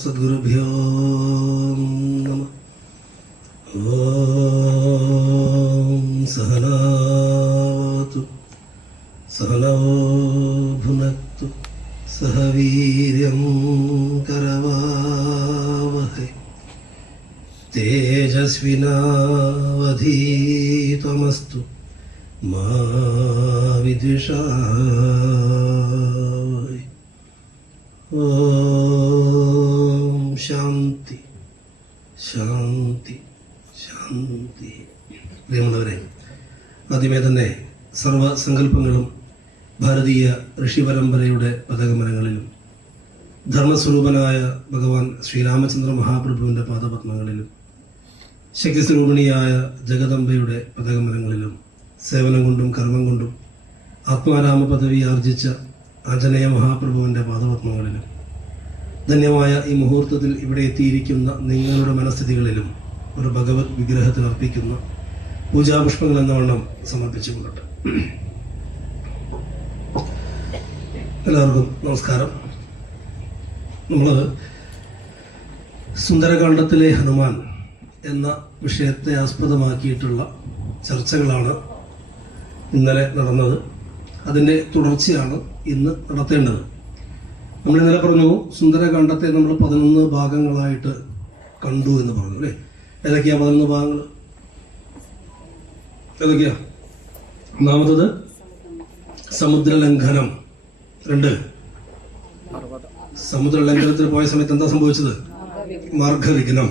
സദ്ഗുരുഭ്യോ നമഃ. ഓം സഹനാവതു സഹനോ ഭുനക്തു സഹ വീര്യം കരവാവഹൈ തേജസ്വിനാവധീതമസ്തു മാ വിദ്വിഷാവഹൈ. ഓം ശാന്തി ശാന്തി ശാന്തി. പ്രിയമുള്ളവരെ, ആദ്യമേ തന്നെ സർവസങ്കല്പങ്ങളും ഭാരതീയ ഋഷി പരമ്പരയുടെ പദകമനങ്ങളിലും ധർമ്മസ്വരൂപനായ ഭഗവാൻ ശ്രീരാമചന്ദ്ര മഹാപ്രഭുവിൻ്റെ പാദപത്മങ്ങളിലും ശക്തിസ്വരൂപിണിയായ ജഗദംബയുടെ പദകമനങ്ങളിലും സേവനം കൊണ്ടും കർമ്മം കൊണ്ടും ആത്മാരാമ പദവി ആർജിച്ച ആഞ്ജനേയ മഹാപ്രഭുവിൻ്റെ പാദപത്മങ്ങളിലും ധന്യമായ ഈ മുഹൂർത്തത്തിൽ ഇവിടെ എത്തിയിരിക്കുന്ന നിങ്ങളുടെ മനസ്ഥിതികളിലും ഒരു ഭഗവത് വിഗ്രഹത്തിന് അർപ്പിക്കുന്ന പൂജാപുഷ്പങ്ങൾ എന്ന വണ്ണം സമർപ്പിച്ചുകൊള്ളട്ടെ. എല്ലാവർക്കും നമസ്കാരം. നമ്മൾ സുന്ദരകാണ്ഡത്തിലെ ഹനുമാൻ എന്ന വിഷയത്തെ ആസ്പദമാക്കിയിട്ടുള്ള ചർച്ചകളാണ് ഇന്നലെ നടന്നത്. അതിൻ്റെ തുടർച്ചയാണ് ഇന്ന് നടത്തേണ്ടത്. നമ്മൾ ഇന്നലെ പറഞ്ഞു, സുന്ദരകാണ്ഡത്തെ നമ്മൾ 11 ഭാഗങ്ങളായിട്ട് കണ്ടു എന്ന് പറഞ്ഞു, അല്ലേ? ഏതൊക്കെയാ 11 ഭാഗങ്ങൾ? ഏതൊക്കെയാ? ഒന്നാമത്തത് സമുദ്രലംഘനം. 2, സമുദ്രലംഘനത്തിന് പോയ സമയത്ത് എന്താ സംഭവിച്ചത്? മാർഗവിഘ്നം.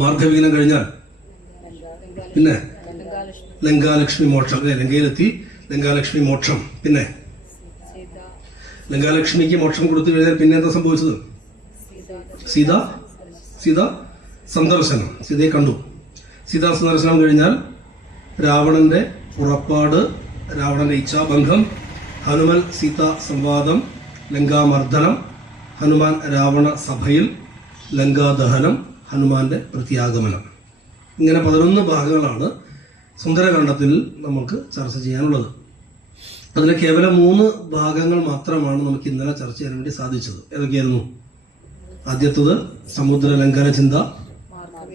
മാർഗവിഘ്നം കഴിഞ്ഞാൽ പിന്നെ ലങ്കാലക്ഷ്മി മോക്ഷം. അല്ലെ, ലങ്കയിലെത്തി ലങ്കാലക്ഷ്മി മോക്ഷം. പിന്നെ ലങ്കാലക്ഷ്മിക്ക് മോക്ഷം കൊടുത്തു കഴിഞ്ഞാൽ പിന്നെ എന്താ സംഭവിച്ചത്? സീത സന്ദർശനം. സീതയെ കണ്ടു. സീതാ സന്ദർശനം കഴിഞ്ഞാൽ രാവണന്റെ പുറപ്പാട്, രാവണന്റെ ഇച്ഛാഭംഗം, ഹനുമൽ സീതാ സംവാദം, ലങ്കാമർദ്ദനം, ഹനുമാൻ രാവണ സഭയിൽ, ലങ്കാദഹനം, ഹനുമാന്റെ പ്രത്യാഗമനം. ഇങ്ങനെ 11 ഭാഗങ്ങളാണ് സുന്ദരകാണ്ഡത്തിൽ നമുക്ക് ചർച്ച ചെയ്യാനുള്ളത്. അതിൽ കേവലം 3 ഭാഗങ്ങൾ മാത്രമാണ് നമുക്ക് ഇന്നലെ ചർച്ച ചെയ്യാൻ വേണ്ടി സാധിച്ചത്. ഏതൊക്കെയായിരുന്നു? ആദ്യത്തത് സമുദ്ര ലംഘന ചിന്ത,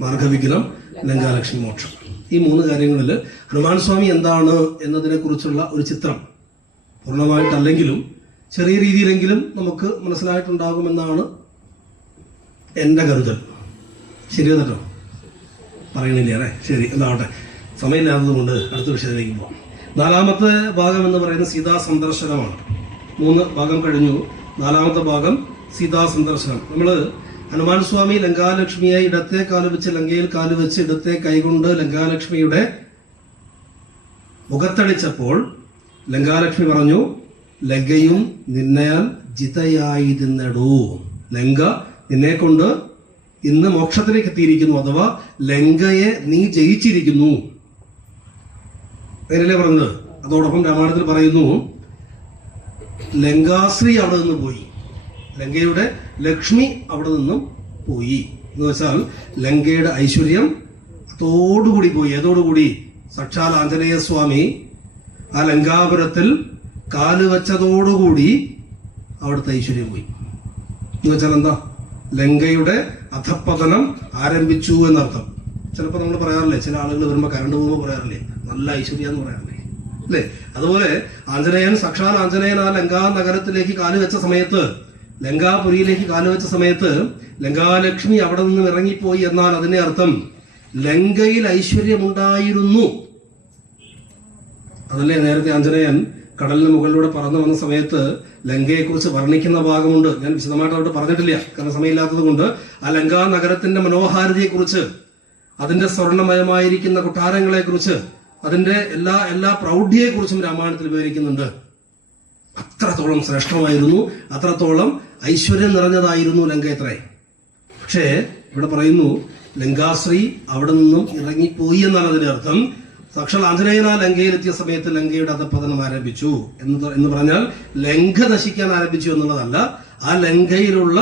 മാർഗവിഘ്നം, ലങ്കാലക്ഷ്മി മോക്ഷം. ഈ 3 കാര്യങ്ങളിൽ ഹനുമാൻ സ്വാമി എന്താണ് എന്നതിനെ കുറിച്ചുള്ള ഒരു ചിത്രം പൂർണ്ണമായിട്ടല്ലെങ്കിലും ചെറിയ രീതിയിലെങ്കിലും നമുക്ക് മനസ്സിലായിട്ടുണ്ടാകുമെന്നാണ് എൻ്റെ കരുതൽ. ശരിയോ തെറ്റോ? പറയണില്ല അല്ലേ? ശരി, എന്നാവട്ടെ. സമയമില്ലാത്തത് കൊണ്ട് അടുത്ത വിഷയത്തിലേക്ക് പോകാം. 4ാമത്തെ ഭാഗം എന്ന് പറയുന്നത് സീതാ സന്ദർശനമാണ്. 3 ഭാഗം കഴിഞ്ഞു. 4ാമത്തെ ഭാഗം സീതാ സന്ദർശനം. നമ്മൾ ഹനുമാൻ സ്വാമി ലങ്കാലക്ഷ്മിയെ ഇടത്തെ കാലുവെച്ച് ലങ്കയിൽ കാലുവെച്ച് ഇടത്തെ കൈകൊണ്ട് ലങ്കാലക്ഷ്മിയുടെ മുഖത്തടിച്ചപ്പോൾ ലങ്കാലക്ഷ്മി പറഞ്ഞു, ലങ്കയും നിന്നയാൽ ജിതയായിരുന്നടൂ. ലങ്ക നിന്നെ കൊണ്ട് ഇന്ന് മോക്ഷത്തിലേക്ക് എത്തിയിരിക്കുന്നു, അഥവാ ലങ്കയെ നീ ജയിച്ചിരിക്കുന്നു അങ്ങനെയല്ലേ പറഞ്ഞത്. അതോടൊപ്പം രാമായണത്തിൽ പറയുന്നു, ലങ്കാശ്രീ അവിടെ നിന്ന് പോയി, ലങ്കയുടെ ലക്ഷ്മി അവിടെ നിന്നും പോയി എന്ന് വെച്ചാൽ ലങ്കയുടെ ഐശ്വര്യം അതോടുകൂടി പോയി. ഏതോടുകൂടി? സാക്ഷാൽ ആഞ്ജനേയ സ്വാമി ആ ലങ്കാപുരത്തിൽ കാലുവച്ചതോടുകൂടി അവിടുത്തെ ഐശ്വര്യം പോയി എന്ന് വെച്ചാൽ എന്താ? ലങ്കയുടെ അധപ്പതനം ആരംഭിച്ചു എന്നർത്ഥം. ചിലപ്പോൾ നമ്മൾ പറയാറില്ലേ, ചില ആളുകൾ വരുമ്പോൾ കരണ്ട് പോകുമ്പോൾ പറയാറില്ലേ, നല്ല ഐശ്വര്യ എന്ന് പറയാറില്ലേ, അല്ലേ? അതുപോലെ ആഞ്ജനേയൻ, സാക്ഷാൽ ആഞ്ജനേയൻ ആ ലങ്കാ നഗരത്തിലേക്ക് കാലുവെച്ച സമയത്ത്, ലങ്കാപുരിയിലേക്ക് കാലുവെച്ച സമയത്ത് ലങ്കാലക്ഷ്മി അവിടെ നിന്നും ഇറങ്ങിപ്പോയി എന്നാൽ അതിന്റെ അർത്ഥം ലങ്കയിൽ ഐശ്വര്യമുണ്ടായിരുന്നു. അതല്ലേ നേരത്തെ ആഞ്ജനേയൻ കടലിന് മുകളിലൂടെ പറന്നു വന്ന സമയത്ത് ലങ്കയെക്കുറിച്ച് വർണ്ണിക്കുന്ന ഭാഗമുണ്ട്. ഞാൻ വിശദമായിട്ട് അവിടെ പറഞ്ഞിട്ടില്ല, കാരണം സമയമില്ലാത്തത് കൊണ്ട്. ആ ലങ്കാ നഗരത്തിന്റെ മനോഹാരിതയെക്കുറിച്ച്, അതിന്റെ സ്വർണ്ണമയമായിരിക്കുന്ന കൊട്ടാരങ്ങളെക്കുറിച്ച്, അതിന്റെ എല്ലാ പ്രൗഢിയെക്കുറിച്ചും രാമായണത്തിൽ വിവരിക്കുന്നുണ്ട്. അത്രത്തോളം ശ്രേഷ്ഠമായിരുന്നു, അത്രത്തോളം ഐശ്വര്യം നിറഞ്ഞതായിരുന്നു ലങ്കയത്രേ. പക്ഷേ ഇവിടെ പറയുന്നു ലങ്കാശ്രീ അവിടെ നിന്നും ഇറങ്ങിപ്പോയി എന്നാണ് അതിന്റെ അർത്ഥം. സാക്ഷാൽ ആഞ്ജനേയൻ ആ ലങ്കയിലെത്തിയ സമയത്ത് ലങ്കയുടെ അധപ്പതനം ആരംഭിച്ചു എന്ന് പറഞ്ഞാൽ ലങ്ക നശിക്കാൻ ആരംഭിച്ചു എന്നുള്ളതല്ല. ആ ലങ്കയിലുള്ള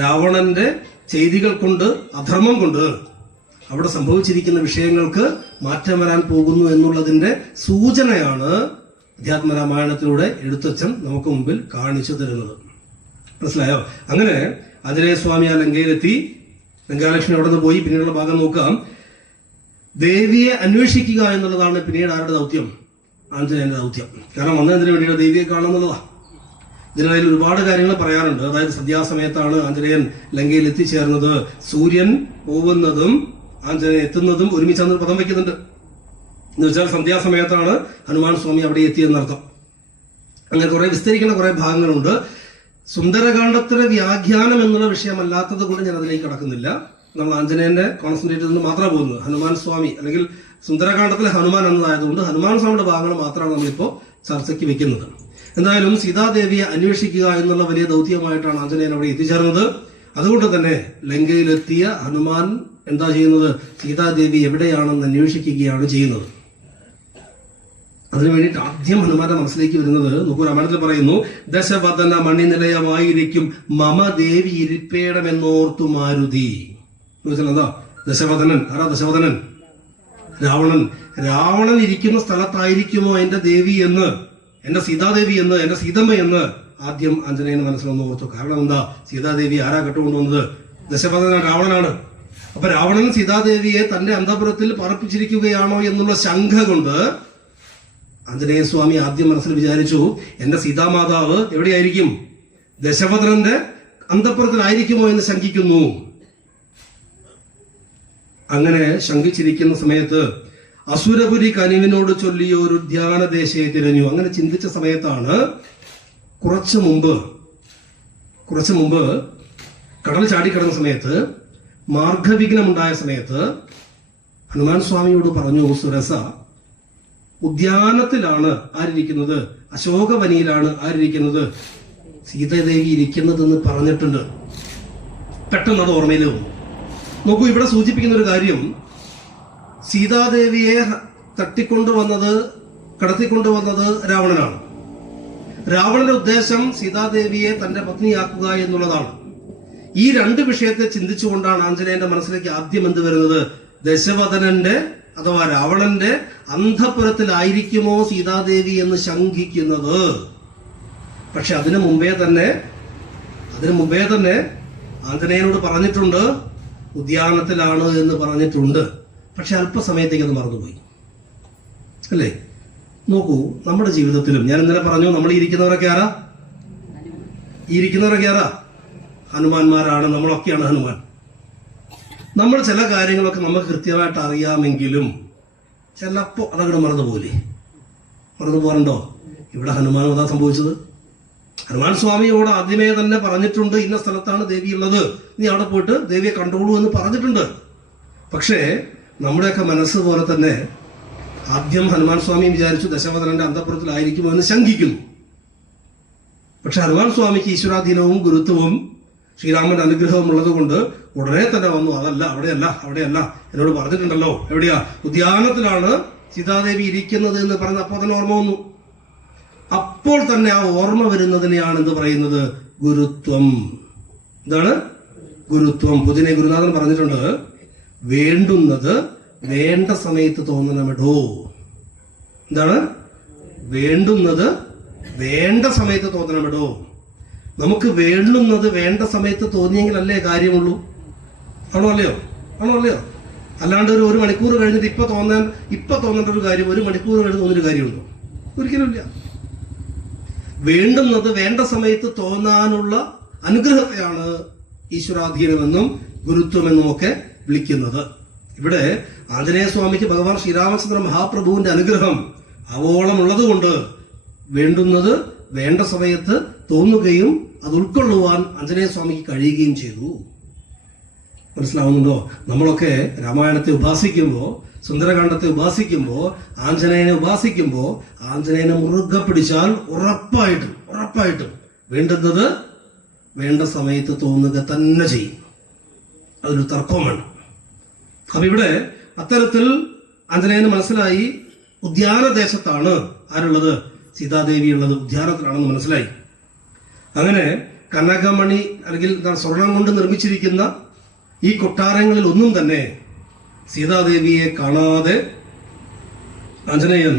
രാവണന്റെ ചെയ്തികൾ കൊണ്ട്, അധർമ്മം കൊണ്ട് അവിടെ സംഭവിച്ചിരിക്കുന്ന വിഷയങ്ങൾക്ക് മാറ്റം വരാൻ പോകുന്നു എന്നുള്ളതിന്റെ സൂചനയാണ് അധ്യാത്മരാമായണത്തിലൂടെ എഴുത്തച്ഛൻ നമുക്ക് മുമ്പിൽ കാണിച്ചു തരുന്നത്. മനസ്സിലായോ? അങ്ങനെ ആഞ്ജനേയ സ്വാമി ആ ലങ്കയിലെത്തി. ലങ്കാലക്ഷ്മി അവിടെ നിന്ന് പോയി. പിന്നീടുള്ള ഭാഗം നോക്കാം. ദേവിയെ അന്വേഷിക്കുക എന്നുള്ളതാണ് പിന്നീട് ആരുടെ ദൗത്യം? ആഞ്ജനേയന്റെ ദൗത്യം. കാരണം വന്നതിന് വേണ്ടിയിട്ട് ദേവിയെ കാണുന്നുള്ളതാ. ഇതിനിടയിൽ ഒരുപാട് കാര്യങ്ങൾ പറയാനുണ്ട്. അതായത് സന്ധ്യാസമയത്താണ് ആഞ്ജനേയൻ ലങ്കയിൽ എത്തിച്ചേർന്നത്. സൂര്യൻ പോകുന്നതും ആഞ്ജനേയൻ എത്തുന്നതും ഒരുമിച്ചാണ് പദം വയ്ക്കുന്നുണ്ട്. എന്ന് വെച്ചാൽ സന്ധ്യാസമയത്താണ് ഹനുമാൻ സ്വാമി അവിടെ എത്തിയെന്നർത്ഥം. അങ്ങനെ കുറെ വിസ്തരിക്കുന്ന കുറെ ഭാഗങ്ങളുണ്ട്. സുന്ദരകാന്ഡത്തിലെ വ്യാഖ്യാനം എന്നുള്ള വിഷയമല്ലാത്തത് കൊണ്ട് ഞാൻ അതിലേക്ക് കടക്കുന്നില്ല. നമ്മൾ ആഞ്ജനേയന്റെ കോൺസെൻട്രേറ്റ് ചെയ്ത് മാത്രമാണ് പോകുന്നത്. ഹനുമാൻ സ്വാമി അല്ലെങ്കിൽ സുന്ദരകാന്ഡത്തിലെ ഹനുമാൻ എന്നതായതുകൊണ്ട് ഹനുമാൻ സ്വാമിയുടെ ഭാഗങ്ങൾ മാത്രമാണ് നമ്മളിപ്പോൾ ചർച്ചയ്ക്ക് വെക്കുന്നത്. എന്തായാലും സീതാദേവിയെ അന്വേഷിക്കുക എന്നുള്ള വലിയ ദൗത്യമായിട്ടാണ് ആഞ്ജനേയൻ അവിടെ എത്തിച്ചേർന്നത്. അതുകൊണ്ട് തന്നെ ലങ്കയിലെത്തിയ ഹനുമാൻ എന്താ ചെയ്യുന്നത്? സീതാദേവി എവിടെയാണെന്ന് അന്വേഷിക്കുകയാണ് ചെയ്യുന്നത്. അതിനു വേണ്ടിയിട്ട് ആദ്യം ഹനുമാന്റെ മനസ്സിലേക്ക് വരുന്നത് നോക്കൂ, രാമായണത്തിൽ പറയുന്നു, ദശവദന മണിനിലയമായിരിക്കും മമ ദേവി ഇരിപ്പേടമെന്നോർത്തു മാരുതി. എന്താ ദശവദനൻ? ആരാ ദശവദനൻ? രാവണൻ. രാവണൻ ഇരിക്കുന്ന സ്ഥലത്തായിരിക്കുമോ എന്റെ ദേവി എന്ന്, എന്റെ സീതാദേവി എന്ന്, എന്റെ സീതമ്മ എന്ന് ആദ്യം ആഞ്ജനേയന് മനസ്സിലൊന്ന് ഓർത്തു. കാരണം എന്താ? സീതാദേവി ആരാ കെട്ടുകൊണ്ടുവന്നത്? ദശവദനൻ, രാവണനാണ്. അപ്പൊ രാവണൻ സീതാദേവിയെ തന്റെ അന്തപുരത്തിൽ പറപ്പിച്ചിരിക്കുകയാണോ എന്നുള്ള ശങ്ക കൊണ്ട് ആഞ്ജനേയ സ്വാമി ആദ്യം മനസ്സിൽ വിചാരിച്ചു, എന്റെ സീതാമാതാവ് എവിടെയായിരിക്കും? ദശവദനന്റെ അന്തപുരത്തിലായിരിക്കുമോ എന്ന് ശങ്കിക്കുന്നു. അങ്ങനെ ശങ്കിച്ചിരിക്കുന്ന സമയത്ത് അസുരപുരി കനിവിനോട് ചൊല്ലിയ ഒരു ധ്യാനദേശയെ തിരഞ്ഞു. അങ്ങനെ ചിന്തിച്ച സമയത്താണ് കുറച്ചു മുമ്പ് കടൽ ചാടിക്കിടന്ന സമയത്ത്, മാർഗവിഘ്നമുണ്ടായ സമയത്ത് ഹനുമാൻ സ്വാമിയോട് പറഞ്ഞു, സുരസ, ഉദ്യാനത്തിലാണ് ആരിയ്ക്കുന്നത്? അശോകവനിയിലാണ് ആരിയ്ക്കുന്നത്? സീതാദേവി ഇരിക്കുന്നതെന്ന് പറഞ്ഞിട്ടുണ്ട്. പെട്ടെന്ന് അത് ഓർമ്മയിൽ വന്നു. നോക്കൂ, ഇവിടെ സൂചിപ്പിക്കുന്ന ഒരു കാര്യം, സീതാദേവിയെ കടത്തിക്കൊണ്ടുവന്നത് രാവണനാണ്. രാവണന്റെ ഉദ്ദേശം സീതാദേവിയെ തന്റെ പത്നിയാക്കുക എന്നുള്ളതാണ്. ഈ രണ്ട് വിഷയത്തെ ചിന്തിച്ചുകൊണ്ടാണ് ആഞ്ജനേയന്റെ മനസ്സിലേക്ക് ആദ്യം എന്ത് വരുന്നത്? ദശവദനന്റെ അഥവാ രാവണന്റെ അന്തപുരത്തിലായിരിക്കുമോ സീതാദേവി എന്ന് ശങ്കിക്കുന്നത്. പക്ഷെ അതിനു മുമ്പേ തന്നെ ആഞ്ജനേയനോട് പറഞ്ഞിട്ടുണ്ട്, ഉദ്യാനത്തിലാണ് എന്ന് പറഞ്ഞിട്ടുണ്ട്. പക്ഷെ അല്പസമയത്തേക്ക് അത് മറന്നുപോയി, അല്ലേ? നോക്കൂ, നമ്മുടെ ജീവിതത്തിലും ഞാൻ ഇന്നലെ പറഞ്ഞു, നമ്മൾ ഇരിക്കുന്നവരൊക്കെ ആരാ? ഹനുമാന്മാരാണ്. നമ്മളൊക്കെയാണ് ഹനുമാൻ. നമ്മൾ ചില കാര്യങ്ങളൊക്കെ നമുക്ക് കൃത്യമായിട്ട് അറിയാമെങ്കിലും ചിലപ്പോ അതങ്ങോട്ട് മറന്നു പോകാറുണ്ടോ? ഇവിടെ ഹനുമാൻ അതാ സംഭവിച്ചത്. ഹനുമാൻ സ്വാമിയോട് ആദ്യമേ തന്നെ പറഞ്ഞിട്ടുണ്ട്, ഇന്ന സ്ഥലത്താണ് ദേവി ഉള്ളത്, നീ അവിടെ പോയിട്ട് ദേവിയെ കണ്ടോളൂ എന്ന് പറഞ്ഞിട്ടുണ്ട്. പക്ഷേ നമ്മുടെയൊക്കെ മനസ്സ് പോലെ തന്നെ ആദ്യം ഹനുമാൻ സ്വാമി വിചാരിച്ചു ദശവദനന്റെ അന്തപുരത്തിലായിരിക്കുമോ എന്ന് ശങ്കിക്കുന്നു. പക്ഷെ ഹനുമാൻ സ്വാമിക്ക് ഈശ്വരാധീനവും ഗുരുത്വവും ശ്രീരാമന്റെ അനുഗ്രഹവും ഉള്ളത് കൊണ്ട് ഉടനെ തന്നെ വന്നു, അവിടെയല്ല എന്നോട് പറഞ്ഞിട്ടുണ്ടല്ലോ. എവിടെയാ? ഉദ്യാനത്തിലാണ് സീതാദേവി ഇരിക്കുന്നത് എന്ന് പറഞ്ഞ അപ്പോൾ തന്നെ ഓർമ്മ വന്നു. അപ്പോൾ തന്നെ ആ ഓർമ്മ വരുന്നതിനെയാണ് എന്ത് പറയുന്നത്? ഗുരുത്വം. എന്താണ് ഗുരുത്വം? പുതിനെ ഗുരുനാഥൻ പറഞ്ഞിട്ടുണ്ട്, വേണ്ടുന്നത് വേണ്ട സമയത്ത് തോന്നണമെടോ. എന്താണ് വേണ്ടുന്നത്? വേണ്ട സമയത്ത് തോന്നണമെടോ. നമുക്ക് വേണ്ടുന്നത് വേണ്ട സമയത്ത് തോന്നിയെങ്കിൽ അല്ലേ കാര്യമുള്ളൂ? ആണോ അല്ലയോ? അല്ലാണ്ട് ഒരു മണിക്കൂർ കഴിഞ്ഞിട്ട് ഇപ്പൊ തോന്നേണ്ട ഒരു കാര്യം 1 മണിക്കൂർ കഴിഞ്ഞ് തോന്നിയൊരു കാര്യമുണ്ടോ? ഒരിക്കലും ഇല്ല. വേണ്ടുന്നത് വേണ്ട സമയത്ത് തോന്നാനുള്ള അനുഗ്രഹത്തെയാണ് ഈശ്വരാധീനമെന്നും ഗുരുത്വമെന്നും ഒക്കെ വിളിക്കുന്നത്. ഇവിടെ ആഞ്ജനേയ സ്വാമിക്ക് ഭഗവാൻ ശ്രീരാമചന്ദ്ര മഹാപ്രഭുവിന്റെ അനുഗ്രഹം അവോളം ഉള്ളതുകൊണ്ട് വേണ്ടുന്നത് വേണ്ട സമയത്ത് തോന്നുകയും അത് ഉൾക്കൊള്ളുവാൻ ആഞ്ജനേയ സ്വാമിക്ക് കഴിയുകയും ചെയ്തു. മനസ്സിലാവുന്നുണ്ടോ? നമ്മളൊക്കെ രാമായണത്തെ ഉപാസിക്കുമ്പോൾ, സുന്ദരകാന്ഡത്തെ ഉപാസിക്കുമ്പോൾ, ആഞ്ജനേയനെ ഉപാസിക്കുമ്പോൾ, ആഞ്ജനേയനെ മുറുകെ പിടിച്ചാൽ ഉറപ്പായിട്ടും വേണ്ടുന്നത് വേണ്ട സമയത്ത് തോന്നുക തന്നെ ചെയ്യും. അതൊരു തർക്കമാണ്. അപ്പൊ ഇവിടെ അത്തരത്തിൽ ആഞ്ജനേയന് മനസ്സിലായി, ഉദ്യാനദേശത്താണ് ആരുള്ളത്? സീതാദേവി ഉള്ളത് ഉദ്യാനത്തിലാണെന്ന് മനസ്സിലായി. അങ്ങനെ കനകമണി അല്ലെങ്കിൽ സ്വർണം കൊണ്ട് നിർമ്മിച്ചിരിക്കുന്ന ഈ കൊട്ടാരങ്ങളിൽ ഒന്നും തന്നെ സീതാദേവിയെ കാണാതെ ആഞ്ജനേയൻ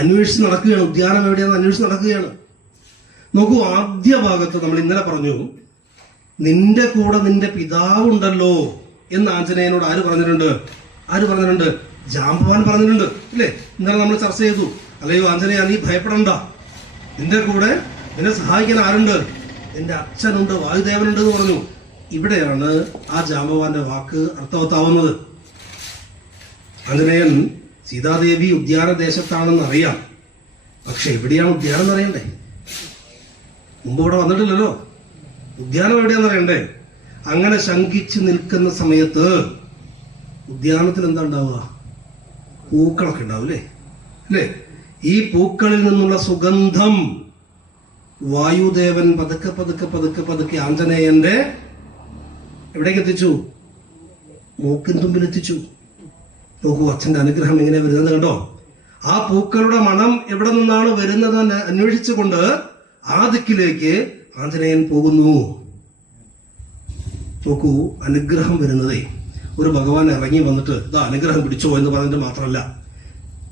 അന്വേഷിച്ച് നടക്കുകയാണ്. ഉദ്യാനം എവിടെയാണെന്ന് അന്വേഷിച്ച് നടക്കുകയാണ്. നോക്കൂ, ആദ്യ ഭാഗത്ത് നമ്മൾ ഇന്നലെ പറഞ്ഞു, നിന്റെ കൂടെ നിന്റെ പിതാവുണ്ടല്ലോ എന്ന് ആഞ്ജനേയനോട് ആര് പറഞ്ഞിട്ടുണ്ട്? ജാമ്പവാൻ പറഞ്ഞിട്ടുണ്ട്, ഇല്ലേ? ഇന്നലെ നമ്മൾ ചർച്ച ചെയ്തു. അല്ലയോ ആഞ്ജനേയ, നീ ഭയപ്പെടണ്ട, നിന്റെ കൂടെ നിന്നെ സഹായിക്കാൻ ആരുണ്ട്? നിന്റെ അച്ഛനുണ്ട്, വായുദേവനുണ്ട് എന്ന് പറഞ്ഞു. ഇവിടെയാണ് ആ ജാമ്പവാന്റെ വാക്ക് അർത്ഥവത്താവുന്നത്. ആഞ്ജനേയൻ സീതാദേവി ഉദ്യാനദേശത്താണെന്ന് അറിയാം, പക്ഷെ എവിടെയാണ് ഉദ്യാനം എന്ന് അറിയണ്ടേ? മുമ്പ് ഇവിടെ വന്നിട്ടില്ലല്ലോ, ഉദ്യാനം എവിടെയാന്ന് അറിയണ്ടേ? അങ്ങനെ ശങ്കിച്ച് നിൽക്കുന്ന സമയത്ത് ഉദ്യാനത്തിൽ എന്താ ഉണ്ടാവുക? പൂക്കളൊക്കെ ഉണ്ടാവും, അല്ലേ? ഈ പൂക്കളിൽ നിന്നുള്ള സുഗന്ധം വായുദേവൻ പതുക്കെ പതുക്കെ പതുക്കെ പതുക്കെ ആഞ്ജനേയന്റെ എവിടേക്ക് എത്തിച്ചു? മൂക്കിൻ തുമ്പിലെത്തിച്ചു. നോക്കൂ, അച്ഛന്റെ അനുഗ്രഹം എങ്ങനെയാ വരുന്നത് കണ്ടോ? ആ പൂക്കളുടെ മണം എവിടെ നിന്നാണ് വരുന്നതെന്ന് അന്വേഷിച്ചുകൊണ്ട് ആ ദിക്കിലേക്ക് ആഞ്ജനേയൻ പോകുന്നു. നോക്കൂ, അനുഗ്രഹം വരുന്നതേ ഒരു ഭഗവാൻ ഇറങ്ങി വന്നിട്ട് ഇതാ അനുഗ്രഹം പിടിച്ചോ എന്ന് പറഞ്ഞിട്ട് മാത്രമല്ല,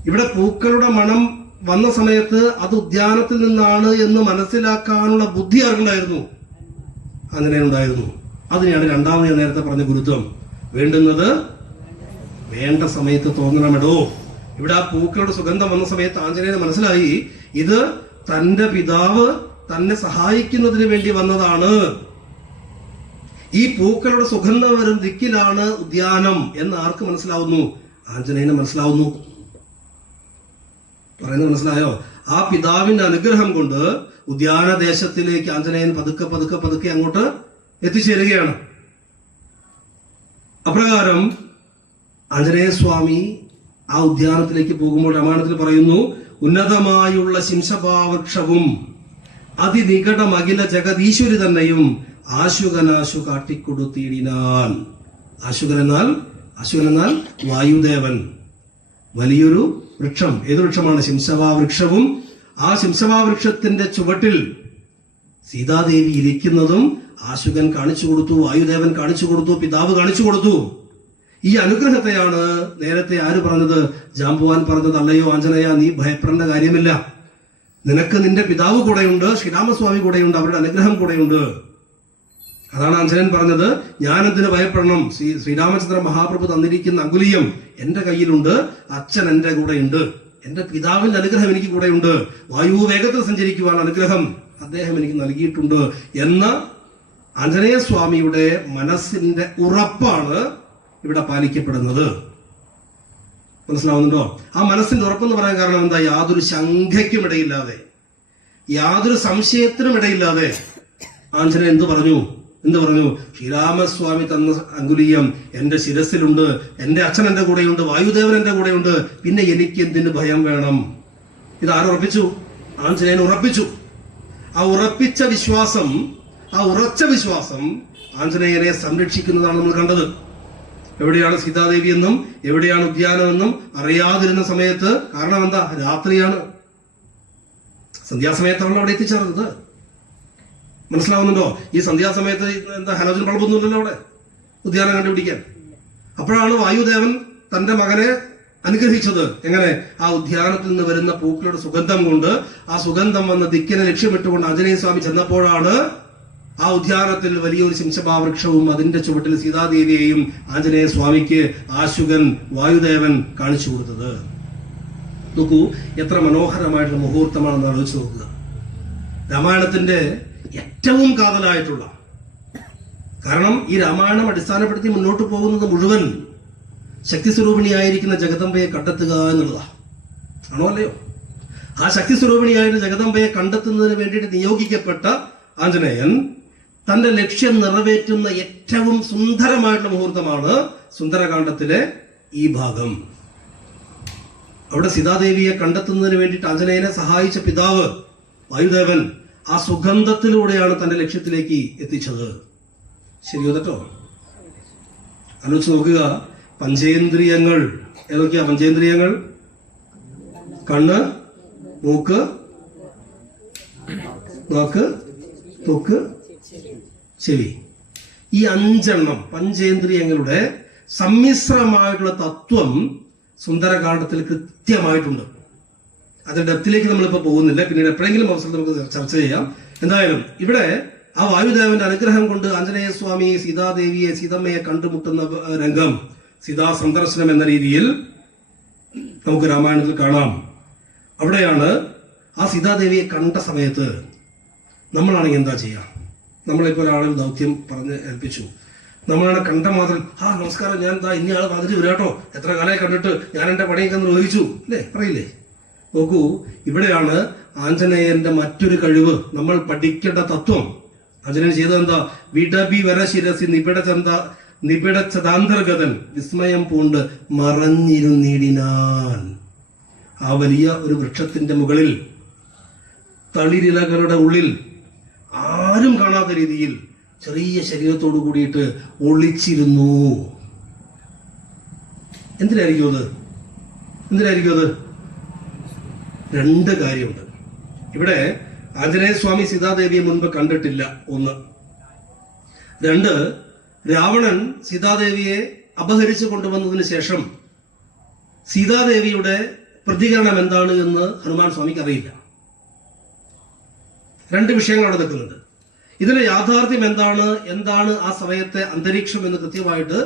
ഇവിടെ പൂക്കളുടെ മണം വന്ന സമയത്ത് അത് ഉദ്യാനത്തിൽ നിന്നാണ് എന്ന് മനസ്സിലാക്കാനുള്ള ബുദ്ധി ആർക്കുണ്ടായിരുന്നു? ആഞ്ജനേയനുണ്ടായിരുന്നു. അതിനെയാണ് രണ്ടാമത് ഞാൻ നേരത്തെ പറഞ്ഞ ഗുരുത്വം. വേണ്ടുന്നത് വേണ്ട സമയത്ത് തോന്നണമെടോ. ഇവിടെ ആ പൂക്കളുടെ സുഗന്ധം വന്ന സമയത്ത് ആഞ്ജനേയന് മനസ്സിലായി, ഇത് തന്റെ പിതാവ് തന്നെ സഹായിക്കുന്നതിന് വേണ്ടി വന്നതാണ്. ഈ പൂക്കളുടെ സുഗന്ധം വരും ദിക്കിലാണ് ഉദ്യാനം എന്ന് ആർക്ക് മനസ്സിലാവുന്നു? ആഞ്ജനേയന് മനസ്സിലാവുന്നു. പറയുന്നത് മനസ്സിലായോ? ആ പിതാവിന്റെ അനുഗ്രഹം കൊണ്ട് ഉദ്യാനദേശത്തിലേക്ക് ആഞ്ജനേയൻ പതുക്കെ പതുക്കെ പതുക്കെ അങ്ങോട്ട് എത്തിച്ചേരുകയാണ്. അപ്രകാരം ആഞ്ജനേയ സ്വാമി ആ ഉദ്യാനത്തിലേക്ക് പോകുമ്പോൾ രാമായണത്തിൽ പറയുന്നു, ഉന്നതമായുള്ള ശിംശപാവൃക്ഷവും അതിനികടമഖില ജഗദീശ്വരി തന്നെയും ആശുകനാശു കാട്ടിക്കൊടുത്തിടിനാൻ. ആശുകൻ എന്നാൽ വായുദേവൻ. വലിയൊരു വൃക്ഷം. ഏത് വൃക്ഷമാണ്? ശിംശപാവൃക്ഷവും. ആ ശിംശപാവൃക്ഷത്തിന്റെ ചുവട്ടിൽ സീതാദേവി ഇരിക്കുന്നതും ആശുകൻ കാണിച്ചു കൊടുത്തു, വായുദേവൻ കാണിച്ചു കൊടുത്തു, പിതാവ് കാണിച്ചു കൊടുത്തു. ഈ അനുഗ്രഹത്തെയാണ് നേരത്തെ ആര് പറഞ്ഞത്? ജാമ്പവാൻ പറഞ്ഞത്. അല്ലയോ ആഞ്ജനേയ, നീ ഭയപ്പെടേണ്ട കാര്യമില്ല, നിനക്ക് നിന്റെ പിതാവ് കൂടെയുണ്ട്, ശ്രീരാമസ്വാമി കൂടെയുണ്ട്, അവരുടെ അനുഗ്രഹം കൂടെയുണ്ട്. അതാണ് ആഞ്ജനേയൻ പറഞ്ഞത്, ഞാൻ എന്തിനു ഭയപ്പെടണം? ശ്രീരാമചന്ദ്ര മഹാപ്രഭു തന്നിരിക്കുന്ന അങ്കുലീയം എന്റെ കയ്യിലുണ്ട്, അച്ഛൻ എന്റെ കൂടെയുണ്ട്, എന്റെ പിതാവിന്റെ അനുഗ്രഹം എനിക്ക് കൂടെയുണ്ട്, വായു വേഗത്തിൽ സഞ്ചരിക്കുവാൻ അനുഗ്രഹം അദ്ദേഹം എനിക്ക് നൽകിയിട്ടുണ്ട് എന്ന ആഞ്ജനേയ സ്വാമിയുടെ മനസ്സിന്റെ ഉറപ്പാണ് ഇവിടെ പാലിക്കപ്പെടുന്നത്. മനസ്സിലാവുന്നുണ്ടോ? ആ മനസ്സിന്റെ ഉറപ്പെന്ന് പറയാൻ കാരണം എന്താ? യാതൊരു ശങ്കയ്ക്കും ഇടയില്ലാതെ, യാതൊരു സംശയത്തിനും ഇടയില്ലാതെ ആഞ്ജനേയൻ എന്ത് പറഞ്ഞു? ശ്രീരാമസ്വാമി തന്ന അങ്കുലീയം എന്റെ ശിരസിലുണ്ട്, എന്റെ അച്ഛൻ എന്റെ കൂടെയുണ്ട്, വായുദേവൻ എന്റെ കൂടെയുണ്ട്, പിന്നെ എനിക്ക് എന്തിന് ഭയം വേണം? ഇത് ആരുറപ്പിച്ചു? ആഞ്ജനേയൻ ഉറപ്പിച്ചു. ആ ഉറപ്പിച്ച വിശ്വാസം, ആ ഉറച്ച വിശ്വാസം ആഞ്ജനേയനെ സംരക്ഷിക്കുന്നതാണ് നമ്മൾ കണ്ടത്. എവിടെയാണ് സീതാദേവി എന്നും എവിടെയാണ് ഉദ്യാനമെന്നും അറിയാതിരുന്ന സമയത്ത്, കാരണം എന്താ? രാത്രിയാണ്, സന്ധ്യാസമയത്താണല്ലോ അവിടെ എത്തിച്ചേർന്നത്. മനസ്സിലാവുന്നുണ്ടോ? ഈ സന്ധ്യാസമയത്ത് എന്താ ഹലോജൻ ബൾബൊന്നുമില്ലല്ലോ അവിടെ ഉദ്യാനം കണ്ടുപിടിക്കാൻ. അപ്പോഴാണ് വായുദേവൻ തന്റെ മകനെ അനുഗ്രഹിച്ചത്. എങ്ങനെ? ആ ഉദ്യാനത്തിൽ നിന്ന് വരുന്ന പൂക്കളുടെ സുഗന്ധം കൊണ്ട്, ആ സുഗന്ധം വന്ന ദിക്കിനെ ലക്ഷ്യമിട്ടുകൊണ്ട് ആഞ്ജനേയ സ്വാമി ചെന്നപ്പോഴാണ് ആ ഉദ്യാനത്തിൽ വലിയൊരു ശിംശപാവൃക്ഷവും അതിന്റെ ചുവട്ടിൽ സീതാദേവിയെയും ആഞ്ജനേയ സ്വാമിക്ക് ആശുകൻ വായുദേവൻ കാണിച്ചു കൊടുത്തത്. നോക്കൂ, എത്ര മനോഹരമായിട്ടുള്ള മുഹൂർത്തമാണെന്ന് ആലോചിച്ച് നോക്കുക. രാമായണത്തിന്റെ ഏറ്റവും കാതലായിട്ടുള്ള, കാരണം ഈ രാമായണം അടിസ്ഥാനപ്പെടുത്തി മുന്നോട്ട് പോകുന്നത് മുഴുവൻ ശക്തിസ്വരൂപിണിയായിരിക്കുന്ന ജഗദംബയെ കണ്ടെത്തുക എന്നുള്ളതാണ്. ആണോ അല്ലയോ? ആ ശക്തിസ്വരൂപിണിയായിട്ട് ജഗദംബയെ കണ്ടെത്തുന്നതിന് വേണ്ടിയിട്ട് നിയോഗിക്കപ്പെട്ട ആഞ്ജനേയൻ തന്റെ ലക്ഷ്യം നിറവേറ്റുന്ന ഏറ്റവും സുന്ദരമായിട്ടുള്ള മുഹൂർത്തമാണ് സുന്ദരകാന്ഡത്തിലെ ഈ ഭാഗം. അവിടെ സീതാദേവിയെ കണ്ടെത്തുന്നതിന് വേണ്ടിയിട്ട് ആഞ്ജനേയനെ സഹായിച്ച പിതാവ് വായുദേവൻ ആ സുഗന്ധത്തിലൂടെയാണ് തന്റെ ലക്ഷ്യത്തിലേക്ക് എത്തിച്ചത്. ശരിയോ തെറ്റോ? ആലോചിച്ച് നോക്കുക. പഞ്ചേന്ദ്രിയങ്ങൾ ഏതൊക്കെയാ? പഞ്ചേന്ദ്രിയങ്ങൾ കണ്ണ്, മൂക്ക്, നാക്ക്, ത്വക്ക്, ചെവി. ഈ 5 പഞ്ചേന്ദ്രിയങ്ങളുടെ സമ്മിശ്രമായിട്ടുള്ള തത്വം സുന്ദരകാന്ഡത്തിൽ കൃത്യമായിട്ടുണ്ട്. അതിന്റെ ഡെപ്തിലേക്ക് നമ്മളിപ്പോൾ പോകുന്നില്ല, പിന്നീട് എപ്പോഴെങ്കിലും അവസരം നമുക്ക് ചർച്ച ചെയ്യാം. എന്തായാലും ഇവിടെ ആ വായുദേവന്റെ അനുഗ്രഹം കൊണ്ട് ആഞ്ജനേയ സ്വാമി സീതാദേവിയെ സീതമ്മയെ കണ്ടുമുട്ടുന്ന രംഗം സീതാ സന്ദർശനം എന്ന രീതിയിൽ നമുക്ക് രാമായണത്തിൽ കാണാം. അവിടെയാണ് ആ സീതാദേവിയെ കണ്ട സമയത്ത് നമ്മളാണെങ്കിൽ എന്താ ചെയ്യുക? നമ്മളിപ്പോൾ ഒരാളെ ദൗത്യം പറഞ്ഞ് ഏൽപ്പിച്ചു, നമ്മളാണ് കണ്ട മാത്രം നമസ്കാരം, ഞാൻ ഇന്ന ആൾ വന്നിട്ട് വരാട്ടോ, എത്ര കാലമായി കണ്ടിട്ട് ഞാൻ എന്റെ പണിയൊക്കെ നിർവഹിച്ചു അല്ലേ പറയില്ലേ? നോക്കൂ, ഇവിടെയാണ് ആഞ്ജനേയന്റെ മറ്റൊരു കഴിവ്, നമ്മൾ പഠിക്കേണ്ട തത്വം. ആഞ്ജനേയൻ ചെയ്തത് എന്താ? വിടബി വരശിരസി നിബിഡച്ചതാന്തർഗതൻ വിസ്മയം പൂണ്ട് മറഞ്ഞിരുന്നിടിനാൻ. ആ വലിയ ഒരു വൃക്ഷത്തിന്റെ മുകളിൽ തളിരിലകളുടെ ഉള്ളിൽ ആരും കാണാത്ത രീതിയിൽ ചെറിയ ശരീരത്തോടു കൂടിയിട്ട് ഒളിച്ചിരുന്നു. എന്തിനായിരിക്കും അത്? രണ്ട് കാര്യമുണ്ട് ഇവിടെ. ആഞ്ജനേയ സ്വാമി സീതാദേവിയെ മുൻപ് കണ്ടിട്ടില്ല, ഒന്ന്. രണ്ട്, രാവണൻ സീതാദേവിയെ അപഹരിച്ചു കൊണ്ടുവന്നതിന് ശേഷം സീതാദേവിയുടെ പ്രതികരണം എന്താണ് എന്ന് ഹനുമാൻ സ്വാമിക്ക് അറിയില്ല. രണ്ട് വിഷയങ്ങൾ അവിടെ നിൽക്കുന്നുണ്ട്. ഇതിലെ യാഥാർത്ഥ്യം എന്താണ് ആ സമയത്തെ അന്തരീക്ഷം എന്ന് കൃത്യമായിട്ട്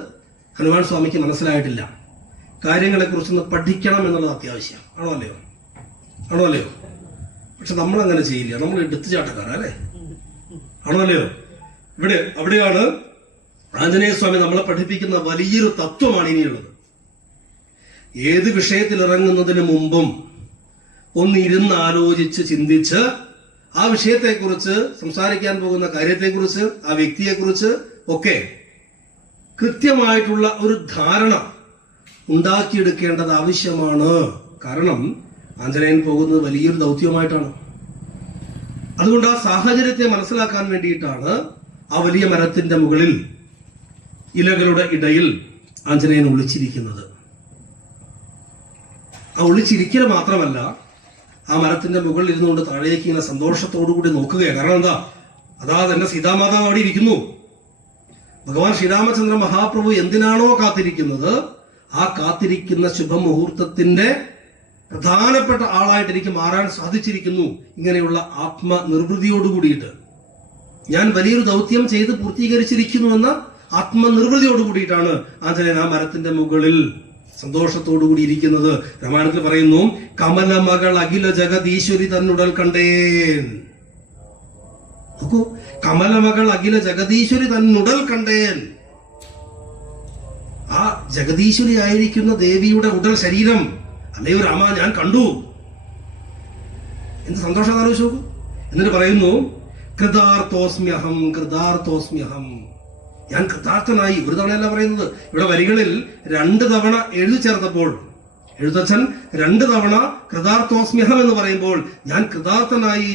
ഹനുമാൻ സ്വാമിക്ക് മനസ്സിലായിട്ടില്ല. കാര്യങ്ങളെ കുറിച്ചൊന്ന് പഠിക്കണം എന്നുള്ളത് അത്യാവശ്യം ആണോ അല്ലയോ? പക്ഷെ നമ്മൾ അങ്ങനെ ചെയ്യില്ല, നമ്മൾ എടുത്തുചാട്ടക്കാരാ അല്ലേ? ആണോ അല്ലയോ? അവിടെയാണ് ആഞ്ജനേയ സ്വാമി നമ്മളെ പഠിപ്പിക്കുന്ന വലിയൊരു തത്വമാണ് ഇനിയുള്ളത്. ഏത് വിഷയത്തിൽ ഇറങ്ങുന്നതിന് മുമ്പും ഒന്നിരുന്ന് ആലോചിച്ച് ചിന്തിച്ച് ആ വിഷയത്തെക്കുറിച്ച്, സംസാരിക്കാൻ പോകുന്ന കാര്യത്തെക്കുറിച്ച്, ആ വ്യക്തിയെക്കുറിച്ച് ഒക്കെ കൃത്യമായിട്ടുള്ള ഒരു ധാരണ ഉണ്ടാക്കിയെടുക്കേണ്ടത് ആവശ്യമാണ്. കാരണം ആഞ്ജനേയൻ പോകുന്നത് വലിയൊരു ദൗത്യമായിട്ടാണ്. അതുകൊണ്ട് ആ സാഹചര്യത്തെ മനസ്സിലാക്കാൻ വേണ്ടിയിട്ടാണ് ആ വലിയ മരത്തിന്റെ മുകളിൽ ഇലകളുടെ ഇടയിൽ ആഞ്ജനേയൻ ഒളിച്ചിരിക്കുന്നത്. ആ ഒളിച്ചിരിക്കൽ മാത്രമല്ല, ആ മരത്തിന്റെ മുകളിൽ ഇരുന്നുകൊണ്ട് താഴേക്ക് ഇങ്ങനെ സന്തോഷത്തോടു കൂടി നോക്കുകയാണ്. കാരണം എന്താ? തന്നെ സീതാമാതാവ് അവിടെ ഇരിക്കുന്നു. ഭഗവാൻ ശ്രീരാമചന്ദ്ര മഹാപ്രഭു എന്തിനാണോ കാത്തിരിക്കുന്നത്, ആ കാത്തിരിക്കുന്ന ശുഭമുഹൂർത്തത്തിന്റെ പ്രധാനപ്പെട്ട ആളായിട്ട് എനിക്ക് മാറാൻ സാധിച്ചിരിക്കുന്നു. ഇങ്ങനെയുള്ള ആത്മനിർവൃതിയോടുകൂടിയിട്ട്, ഞാൻ വലിയൊരു ദൗത്യം ചെയ്ത് പൂർത്തീകരിച്ചിരിക്കുന്നു എന്ന ആത്മനിർവൃതിയോടുകൂടിയിട്ടാണ് ആഞ്ജനേയൻ ആ മരത്തിന്റെ മുകളിൽ സന്തോഷത്തോടുകൂടി ഇരിക്കുന്നത്. രാമായണത്തിൽ പറയുന്നു, കമലമകൾ അഖില ജഗതീശ്വരി തന്നുടൽ കണ്ടേൻ. നോക്കൂ, കമലമകൾ അഖില ജഗതീശ്വരി തന്നുടൽ കണ്ടേൻ. ആ ജഗതീശ്വരി ആയിരിക്കുന്ന ദേവിയുടെ ഉടൽ ശരീരം അല്ലയോ രാമ ഞാൻ കണ്ടു. എന്ത് സന്തോഷം ആലോചിച്ചു നോക്കൂ. എന്നിട്ട് പറയുന്നു, കൃതാർത്ഥോസ്മ്യഹം കൃതാർത്ഥോസ്മ്യഹം, ഞാൻ കൃതാർത്ഥനായി. ഒരു തവണയല്ല പറയുന്നത്, ഇവിടെ വരികളിൽ 2 തവണ എഴുതി ചേർത്തപ്പോൾ എഴുത്തച്ഛൻ 2 തവണ കൃതാർത്ഥോസ്മ്യഹം എന്ന് പറയുമ്പോൾ ഞാൻ കൃതാർത്ഥനായി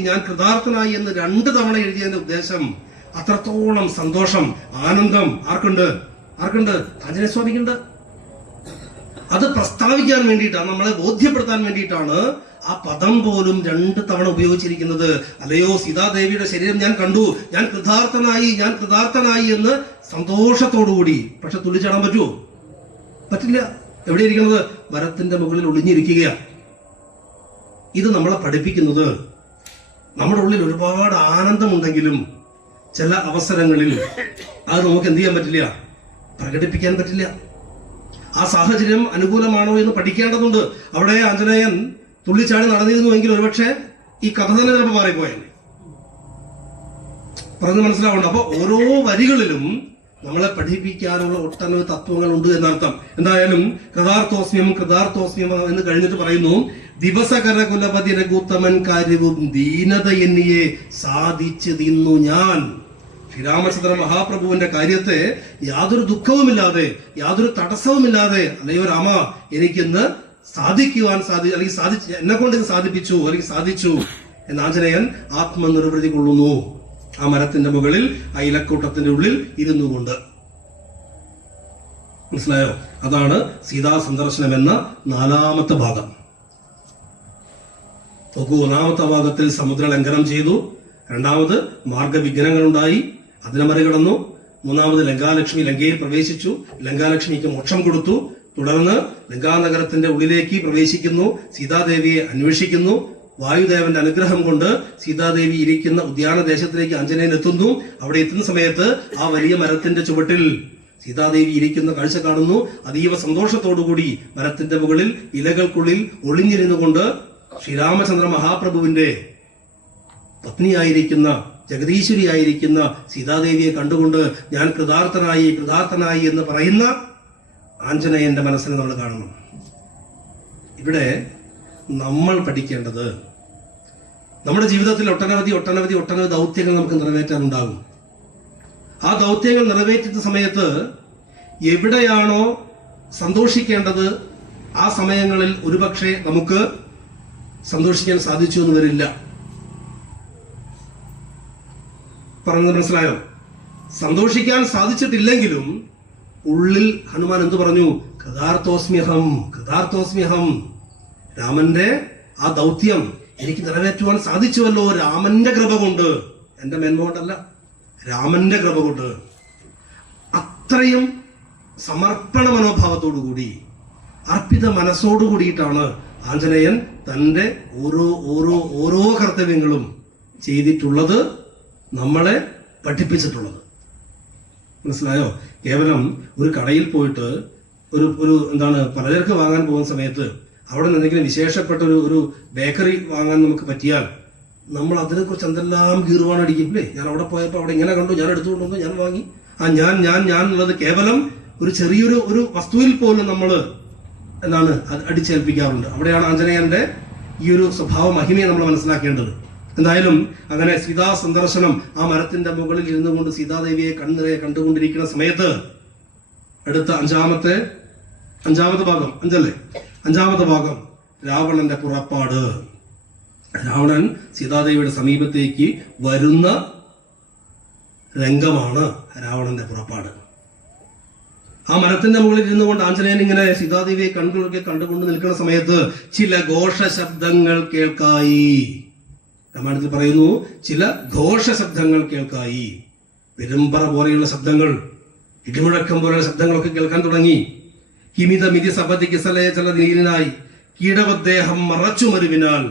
എന്ന് 2 തവണ എഴുതിയതിന്റെ ഉദ്ദേശം അത്രത്തോളം സന്തോഷം, ആനന്ദം ആർക്കുണ്ട്? ആഞ്ജനേയ സ്വാമിക്കുണ്ട്. അത് പ്രസ്താവിക്കാൻ വേണ്ടിയിട്ടാണ്, നമ്മളെ ബോധ്യപ്പെടുത്താൻ വേണ്ടിയിട്ടാണ് ആ പദം പോലും 2 തവണ ഉപയോഗിച്ചിരിക്കുന്നത്. അല്ലയോ സീതാദേവിയുടെ ശരീരം ഞാൻ കണ്ടു, ഞാൻ കൃതാർത്ഥനായി എന്ന് സന്തോഷത്തോടുകൂടി. പക്ഷെ തുള്ളിച്ചാടാൻ പറ്റുമോ? പറ്റില്ല. എവിടെ ഇരിക്കുന്നത്? മരത്തിന്റെ മുകളിൽ ഒളിഞ്ഞിരിക്കുകയാണ്. ഇത് നമ്മളെ പഠിപ്പിക്കുന്നത്, നമ്മുടെ ഉള്ളിൽ ഒരുപാട് ആനന്ദമുണ്ടെങ്കിലും ചില അവസരങ്ങളിൽ അത് നമുക്ക് എന്ത് ചെയ്യാൻ പറ്റില്ല, പ്രകടിപ്പിക്കാൻ പറ്റില്ല. ആ സാഹചര്യം അനുകൂലമാണോ എന്ന് പഠിക്കേണ്ടതുണ്ട്. അവിടെ ആഞ്ജനേയൻ തുള്ളിച്ചാടി നടന്നിരുന്നുവെങ്കിൽ ഒരുപക്ഷെ ഈ കഥ തന്നെ ചിലപ്പോൾ മാറിപ്പോയല്ലേ. പറഞ്ഞ് മനസ്സിലാവണ്ട. അപ്പൊ ഓരോ വരികളിലും നമ്മളെ പഠിപ്പിക്കാനുള്ള ഒട്ടനവധി തത്വങ്ങൾ ഉണ്ട് എന്നർത്ഥം. എന്തായാലും കൃതാർത്ഥോസ്മ്യം എന്ന് കഴിഞ്ഞിട്ട് പറയുന്നു, ദിവസകര കുലപതി രഘുത്തമൻ കാര്യവും ദീനത എന്നിയെ സാധിച്ചു തിന്നു ഞാൻ. ശ്രീരാമചന്ദ്ര മഹാപ്രഭുവിന്റെ കാര്യത്തെ യാതൊരു ദുഃഖവുമില്ലാതെ, യാതൊരു തടസ്സവുമില്ലാതെ, അല്ലയോ രാമ എനിക്കിന്ന് എന്നെ കൊണ്ട് ഇത് സാധിച്ചു എന്ന് ആഞ്ജനേയൻ ആത്മനിർവൃതി കൊള്ളുന്നു. ആ മരത്തിന്റെ മുകളിൽ, ആ ഇലക്കൂട്ടത്തിന്റെ ഉള്ളിൽ ഇരുന്നു കൊണ്ട്. മനസ്സിലായോ? അതാണ് സീതാ സന്ദർശനം എന്ന 4ാമത്തെ ഭാഗം. നോക്കൂ, 1ാമത്തെ ഭാഗത്തിൽ സമുദ്രലംഘനം ചെയ്തു, 2ാമത് മാർഗവിഘ്നങ്ങളുണ്ടായി, അതിനെ മറികടന്നു, 3ാമത് ലങ്കയിൽ പ്രവേശിച്ചു, ലങ്കാലക്ഷ്മിക്ക് മോക്ഷം കൊടുത്തു, തുടർന്ന് ലങ്കാനഗരത്തിന്റെ ഉള്ളിലേക്ക് പ്രവേശിക്കുന്നു, സീതാദേവിയെ അന്വേഷിക്കുന്നു, വായുദേവന്റെ അനുഗ്രഹം കൊണ്ട് സീതാദേവി ഇരിക്കുന്ന ഉദ്യാനദേശത്തിലേക്ക് ആഞ്ജനേയൻ എത്തുന്നു. അവിടെ എത്തുന്ന സമയത്ത് ആ വലിയ മരത്തിന്റെ ചുവട്ടിൽ സീതാദേവി ഇരിക്കുന്ന കാഴ്ച കാണുന്നു. അതീവ സന്തോഷത്തോടുകൂടി മരത്തിന്റെ മുകളിൽ ഇലകൾക്കുള്ളിൽ ഒളിഞ്ഞിരുന്നു കൊണ്ട് ശ്രീരാമചന്ദ്ര മഹാപ്രഭുവിന്റെ പത്നിയായിരിക്കുന്ന ജഗദീശ്വരിയായിരിക്കുന്ന സീതാദേവിയെ കണ്ടുകൊണ്ട് ഞാൻ കൃതാർത്ഥനായി എന്ന് പറയുന്ന ആഞ്ജനേയന്റെ മനസ്സിനെ നമ്മൾ കാണണം. ഇവിടെ നമ്മൾ പഠിക്കേണ്ടത്, നമ്മുടെ ജീവിതത്തിൽ ഒട്ടനവധി ദൗത്യങ്ങൾ നമുക്ക് നിറവേറ്റാനുണ്ടാകും. ആ ദൗത്യങ്ങൾ നിറവേറ്റുന്ന സമയത്ത് എവിടെയാണോ സന്തോഷിക്കേണ്ടത് ആ സമയങ്ങളിൽ ഒരുപക്ഷെ നമുക്ക് സന്തോഷിക്കാൻ സാധിച്ചു എന്ന് വരില്ല. പറഞ്ഞത് മനസ്സിലായോ? സന്തോഷിക്കാൻ സാധിച്ചിട്ടില്ലെങ്കിലും ഉള്ളിൽ ഹനുമാൻ എന്തു പറഞ്ഞു? കൃതാർത്ഥോസ്മ്യഹം. രാമന്റെ ആ ദൗത്യം എനിക്ക് നിറവേറ്റുവാൻ സാധിച്ചുവല്ലോ, രാമന്റെ കൃപ കൊണ്ട്, എന്റെ മേന്മ കൊണ്ടല്ല, രാമന്റെ കൃപ കൊണ്ട്. അത്രയും സമർപ്പണ മനോഭാവത്തോടുകൂടി അർപ്പിത മനസ്സോടുകൂടിയിട്ടാണ് ആഞ്ജനേയൻ തന്റെ ഓരോ കർത്തവ്യങ്ങളും ചെയ്തിട്ടുള്ളത്, നമ്മളെ പഠിപ്പിച്ചിട്ടുള്ളത്. മനസ്സിലായോ? കേവലം ഒരു കടയിൽ പോയിട്ട് ഒരു പലചരക്ക് വാങ്ങാൻ പോകുന്ന സമയത്ത് അവിടെ നിന്ന് എന്തെങ്കിലും വിശേഷപ്പെട്ട ഒരു ബേക്കറി വാങ്ങാൻ നമുക്ക് പറ്റിയാൽ നമ്മൾ അതിനെക്കുറിച്ച് എന്തെല്ലാം ഗീർവാണ് അടിക്കും അല്ലേ? ഞാൻ അവിടെ പോയപ്പോൾ അവിടെ ഇങ്ങനെ കണ്ടു, ഞാൻ എടുത്തുകൊണ്ടു, ഞാൻ വാങ്ങി, ഞാൻ എന്നുള്ളത് കേവലം ഒരു ചെറിയൊരു വസ്തുവിൽ പോലും നമ്മൾ അടിച്ചേൽപ്പിക്കാറുണ്ട്. അവിടെയാണ് ആഞ്ജനേയന്റെ ഈ ഒരു സ്വഭാവ മഹിമയെ നമ്മൾ മനസ്സിലാക്കേണ്ടത്. എന്തായാലും അങ്ങനെ സീതാ സന്ദർശനം, ആ മരത്തിന്റെ മുകളിൽ ഇരുന്നു കൊണ്ട് സീതാദേവിയെ കണ്ണിറയെ കണ്ടുകൊണ്ടിരിക്കുന്ന സമയത്ത് അടുത്ത അഞ്ചാമത്തെ ഭാഗം രാവണന്റെ പുറപ്പാട്. രാവണൻ സീതാദേവിയുടെ സമീപത്തേക്ക് വരുന്ന രംഗമാണ് രാവണന്റെ പുറപ്പാട്. ആ മരത്തിന്റെ മുകളിൽ ഇരുന്നു കൊണ്ട് ആഞ്ജനേയൻ ഇങ്ങനെ സീതാദേവിയെ കണ്ടുകൊണ്ട് നിൽക്കുന്ന സമയത്ത് ചില ഘോഷ ശബ്ദങ്ങൾ കേൾക്കായി. രാമായണത്തിൽ പറയുന്നു, ചില ഘോഷ ശബ്ദങ്ങൾ കേൾക്കായി. പെരുമ്പറ പോലെയുള്ള ശബ്ദങ്ങൾ, ഇടിമുഴക്കം പോലെയുള്ള ശബ്ദങ്ങളൊക്കെ കേൾക്കാൻ തുടങ്ങി. ഹിമിതമിതി സപതി കിസലയ ചല നീലിനായി കീടവദ്ദേഹം മറച്ചു മരുവിനാൽ.